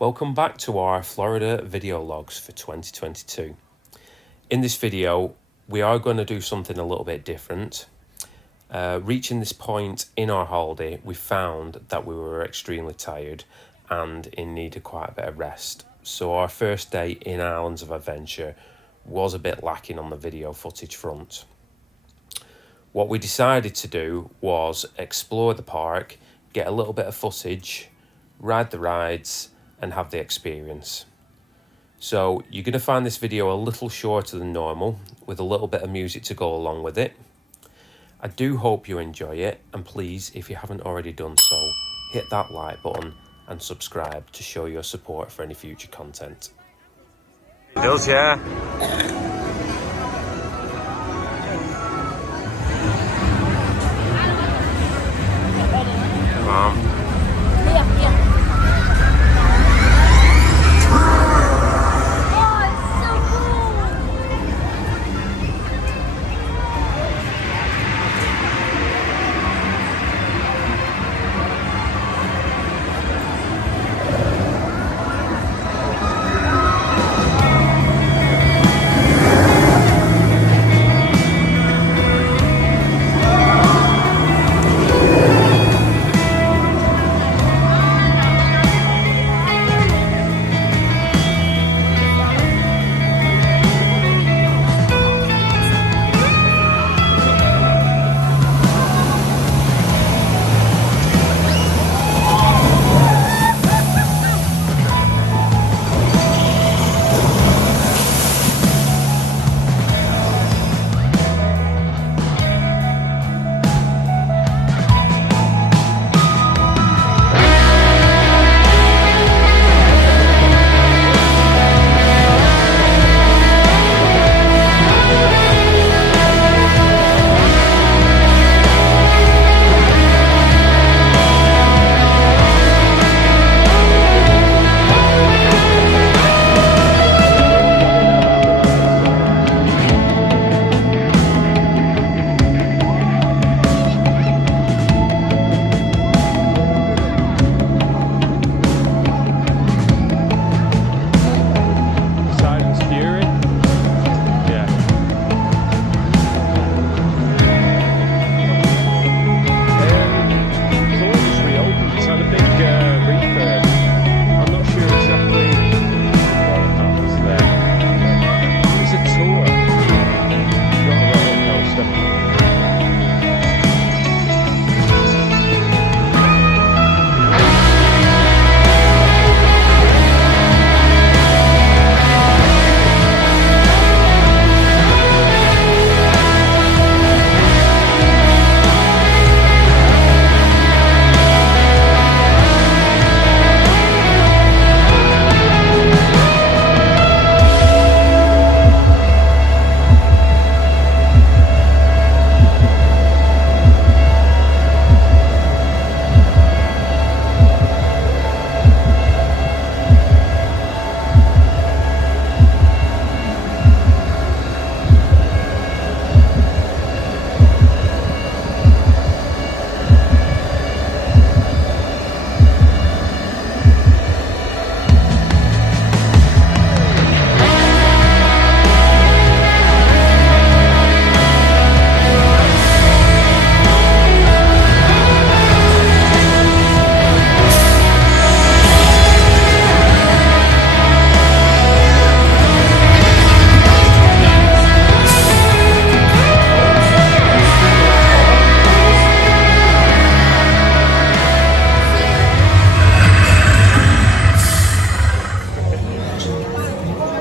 Welcome back to our Florida video logs for 2022. In this video, we are going to do something a little bit different. Reaching this point in our holiday, we found that we were extremely tired and in need of quite a bit of rest. So our first day in Islands of Adventure was a bit lacking on the video footage front. What we decided to do was explore the park, get a little bit of footage, ride the rides, and have the experience. So you're going to find this video a little shorter than normal, with a little bit of music to go along with it. I do hope you enjoy it, and please, if you haven't already done so, hit that like button and subscribe to show your support for any future content. It does, yeah. Come on.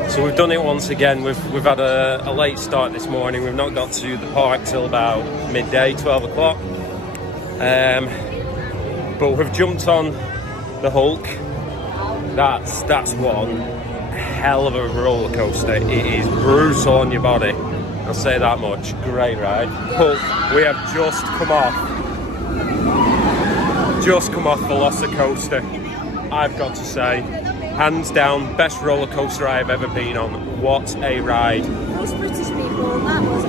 So we've done it once again. We've had a late start this morning. We've not got to the park till about midday, 12 o'clock. But we've jumped on the Hulk. That's one hell of a roller coaster. It is brutal on your body, I'll say that much. Great ride. Hulk, we have just come off Velocicoaster. I've got to say, hands down, best roller coaster I've ever been on. What a ride. Those British people, that was a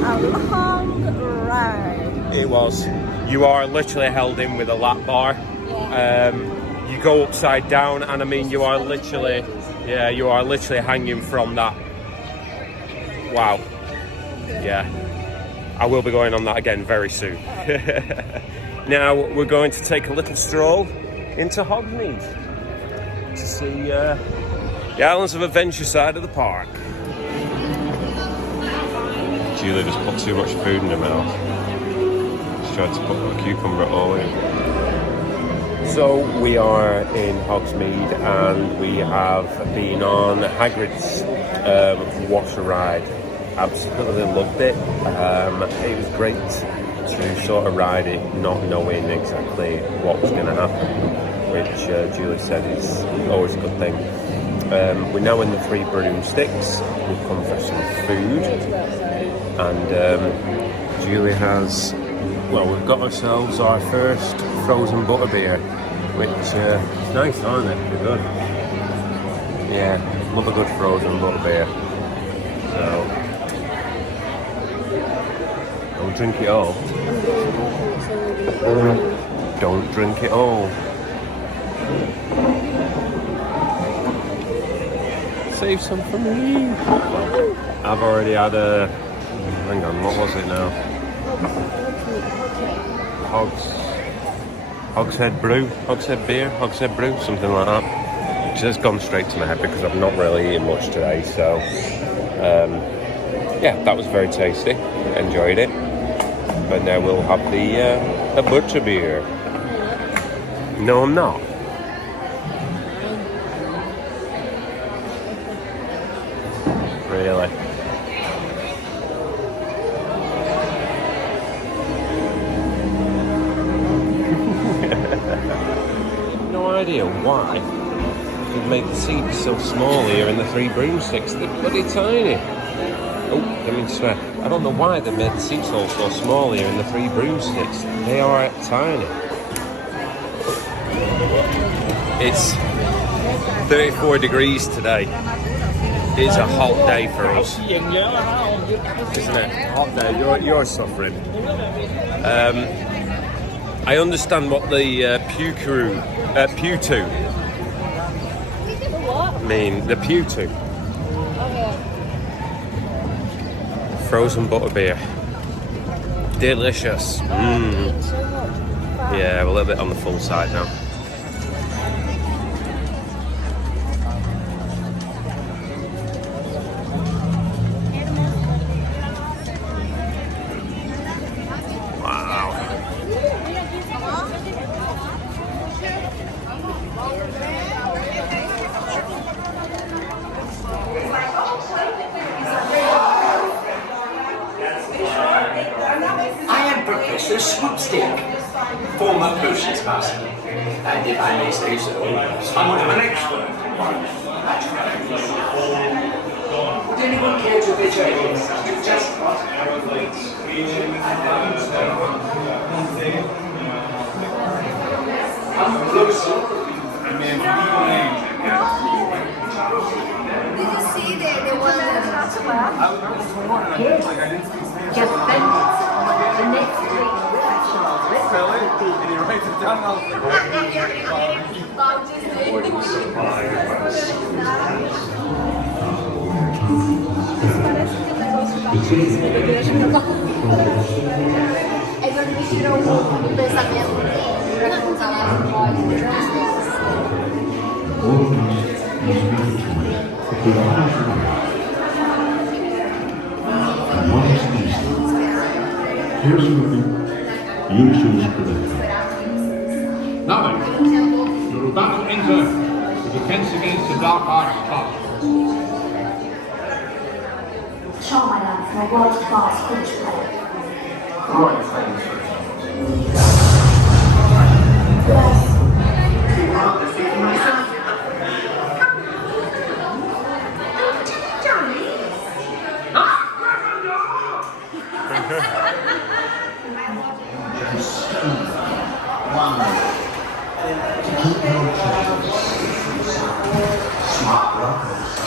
long ride. It was. You are literally held in with a lap bar. Yeah. you go upside down, and I mean, you are literally hanging from that. Wow. Yeah. I will be going on that again very soon. Now we're going to take a little stroll into Hogsmead to see the Islands of Adventure side of the park. Julie just put too much food in her mouth. She's tried to put a cucumber all in. So we are in Hogsmead and we have been on Hagrid's water ride. Absolutely loved it. It was great to sort of ride it not knowing exactly what was going to happen, which Julie said is always a good thing. We're now in the Three Broomsticks. We've come for some food, and Julie has, well, we've got ourselves our first frozen butterbeer, which is nice, aren't it? They're good. Yeah, love a good frozen butterbeer. So, don't drink it all. Don't drink it all. Save some for me. I've already had a... Hang on, what was it now? Hogshead brew? Hogshead beer? Hogshead brew? Something like that. Which has gone straight to my head because I've not really eaten much today, so... yeah, that was very tasty. Enjoyed it. But now we'll have the butterbeer. No, I'm not. Really? No idea why they've made the seats so small here in the Three Broomsticks. They're bloody tiny. Oh, I mean, swear. I don't know why they made the seats all so small here in the Three Broomsticks. They are tiny. It's 34 degrees today. It's a hot day for us, isn't it? Hot day. You're suffering. I understand what the pewtoo mean. The pewtoo. Frozen butterbeer. Delicious. Yeah, we're a little bit on the full side now. Professor Swoopstick, former potions master, and if I may say so, somewhat of an expert. Would anyone care to betray this? Just come closer. Did you see the one that's not so bad? Just the next week. Really? Can you write it down? Eles vestiram o pensamento para contar lá no Here's something you choose correctly. Now then, you're about to enter the defense against the dark arts class. Show my lad for a world-class Quidditch player. Right, Smart rockers.